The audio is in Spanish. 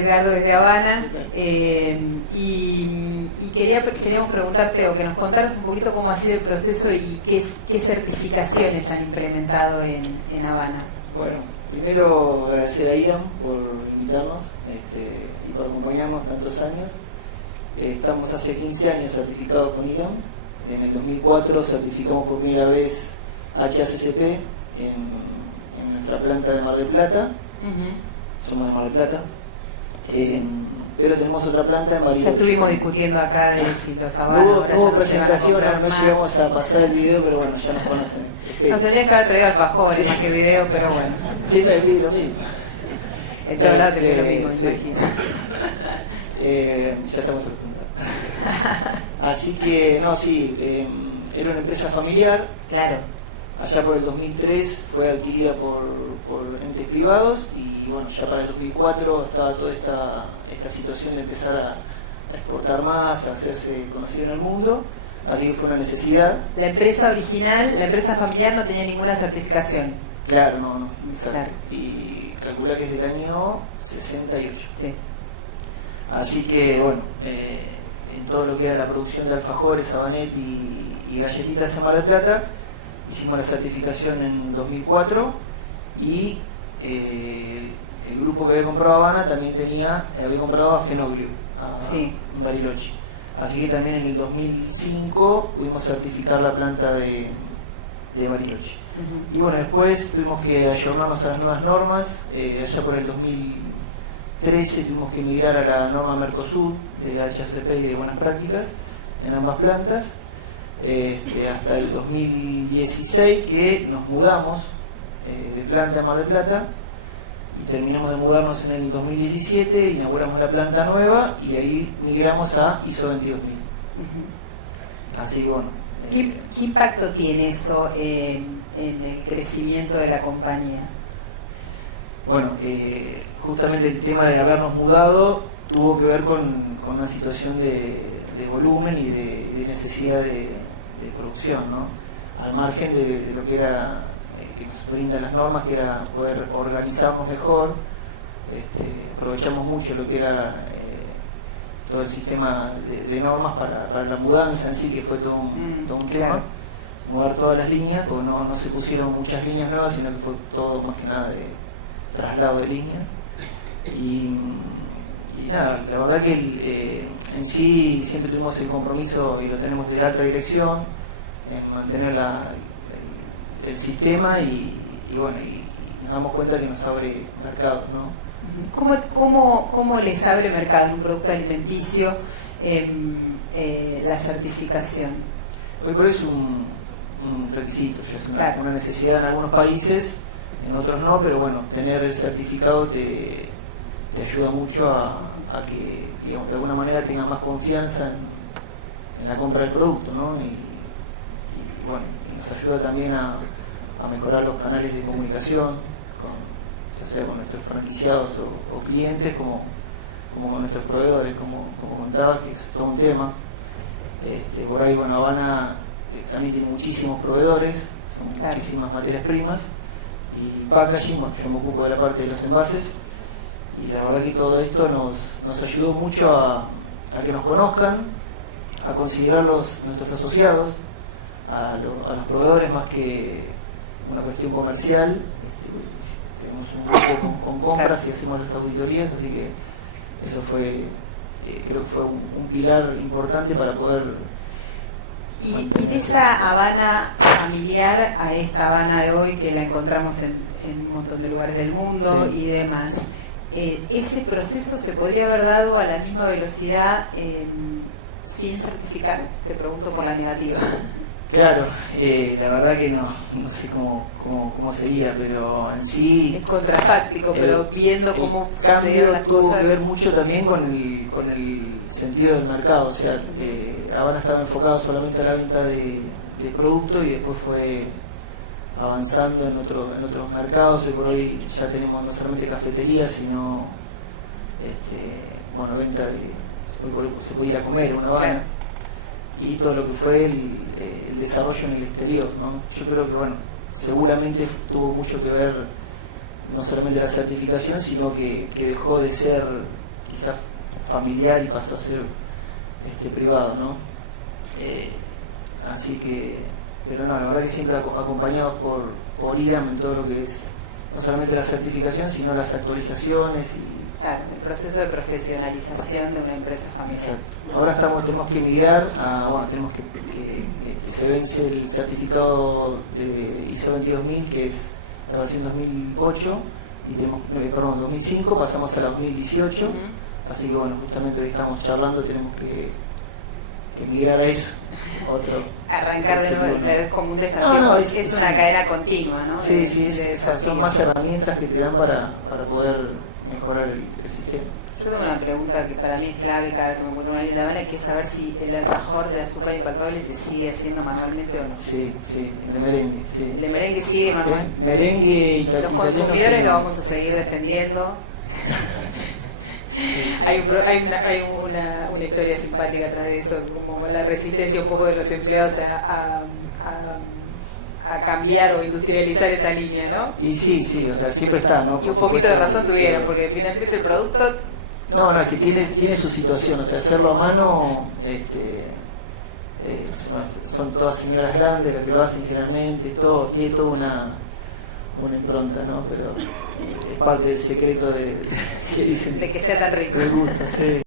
Edgardo desde Habana, queríamos preguntarte o que nos contaras un poquito cómo ha sido el proceso y qué certificaciones han implementado en Habana. Bueno, primero agradecer a IRAM por invitarnos y por acompañarnos tantos años. Estamos hace 15 años certificados con IRAM. En el 2004 certificamos por primera vez HACCP en nuestra planta de Mar del Plata. Somos de Mar del Plata. Pero tenemos otra planta en Bariloche. Ya estuvimos discutiendo acá de si los Habana ahora hubo ya no se van a presentación, comprar no más. llegamos a pasar el video, pero bueno, ya nos conocen. Nos tendrías que haber traído alfajores más que video, pero bueno. Siempre me pide lo mismo. En todos lados te pide lo mismo, Sí. me imagino. Ya estamos acostumbrados. Así que, no, sí, era una empresa familiar. Claro. Allá por el 2003 fue adquirida por entes privados y bueno, ya para el 2004 estaba toda esta situación de empezar a exportar más, a hacerse conocido en el mundo, así que fue una necesidad. La empresa original, la empresa familiar no tenía ninguna certificación. Claro, no, exacto. Claro. Y calcula que es del año 68. Sí. Así que bueno, en todo lo que era la producción de alfajores, habanet y galletitas en Mar del Plata, hicimos la certificación en 2004 y el grupo que había comprado Habana también había comprado a Fenoglio, Sí. en Bariloche. Así que también en el 2005 pudimos certificar la planta de Bariloche. Y bueno, después tuvimos que ayornarnos a las nuevas normas. Allá por el 2013 tuvimos que migrar a la norma Mercosur de HACCP y de buenas prácticas en ambas plantas. Hasta el 2016 que nos mudamos de planta a Mar del Plata y terminamos de mudarnos en el 2017, inauguramos la planta nueva y ahí migramos a ISO 22000. Así que bueno. ¿Qué impacto tiene eso en el crecimiento de la compañía? Bueno, justamente el tema de habernos mudado tuvo que ver con una situación de volumen y de necesidad de producción, ¿no? Al margen de lo que era que nos brindan las normas, que era poder organizarnos mejor. Aprovechamos mucho lo que era todo el sistema de normas para la mudanza en sí, que fue todo un tema. Claro. Mudar todas las líneas, porque no se pusieron muchas líneas nuevas, sino que fue todo más que nada de traslado de líneas. Y nada, la verdad que en sí siempre tuvimos el compromiso, y lo tenemos de alta dirección, en mantener el sistema y bueno, y nos damos cuenta que nos abre mercados, ¿no? ¿Cómo les abre mercado en un producto alimenticio la certificación? Hoy por hoy es un requisito, ya es una necesidad en algunos países, en otros no, pero bueno, tener el certificado te ayuda mucho a que, digamos, de alguna manera tengas más confianza en la compra del producto, ¿no? Y bueno, nos ayuda también a mejorar los canales de comunicación, ya sea con nuestros franquiciados o clientes, como con nuestros proveedores, como contabas, que es todo un tema. Por ahí, bueno, Habana también tiene muchísimos proveedores, son muchísimas materias primas y packaging. Bueno, yo me ocupo de la parte de los envases y la verdad que todo esto nos ayudó mucho a que nos conozcan, a considerarlos nuestros asociados, a los proveedores, más que una cuestión comercial. Tenemos un grupo con compras y hacemos las auditorías, así que eso fue, creo que fue un pilar importante para poder. Y de esa Habana familiar a esta Habana de hoy, que la encontramos en un montón de lugares del mundo y demás, ¿ese proceso se podría haber dado a la misma velocidad sin certificar? Te pregunto por la negativa. Claro, la verdad que no sé cómo sería, pero en sí es contrafáctico, pero viendo cómo cambio las tuvo cosas, que ver mucho también con el sentido del mercado. O sea, Habana estaba enfocado solamente a la venta de producto y después fue avanzando en otros mercados. Hoy por hoy ya tenemos no solamente cafeterías, sino venta de, hoy por hoy se puede ir a comer una Habana. Claro. Y todo lo que fue el desarrollo en el exterior, ¿no? Yo creo que, bueno, seguramente tuvo mucho que ver no solamente la certificación, sino que dejó de ser quizás familiar y pasó a ser privado, ¿no? Así que, pero no, la verdad que siempre acompañados por IRAM en todo lo que es no solamente la certificación, sino las actualizaciones y claro, el proceso de profesionalización de una empresa familiar. Exacto. Ahora tenemos que migrar tenemos que se vence el certificado de ISO 22000, que es la versión 2008, y tenemos, 2005, pasamos a la 2018, así que bueno, justamente hoy estamos charlando, tenemos que migrar a eso. Arrancar de nuevo, es como un desafío, es una cadena continua, ¿no? Sí, son más herramientas que te dan para poder mejorar el sistema. Yo tengo una pregunta que para mí es clave cada vez que me encuentro una linda Habana, que es saber si el alfajor de azúcar impalpable se sigue haciendo manualmente o no. Sí, el de merengue, sí. El de merengue sigue manualmente. Merengue y los consumidores lo vamos a seguir defendiendo. Sí. Hay una historia simpática atrás de eso, como la resistencia un poco de los empleados a cambiar o industrializar esa línea, ¿no? Y sí, o sea, siempre está, ¿no? Y un poquito de razón tuvieron, porque finalmente el producto... No, es que tiene su situación, o sea, hacerlo a mano, son todas señoras grandes las que lo hacen generalmente, tiene toda una impronta, ¿no? Pero es parte del secreto que dicen. De que sea tan rico. Les gusta, sí.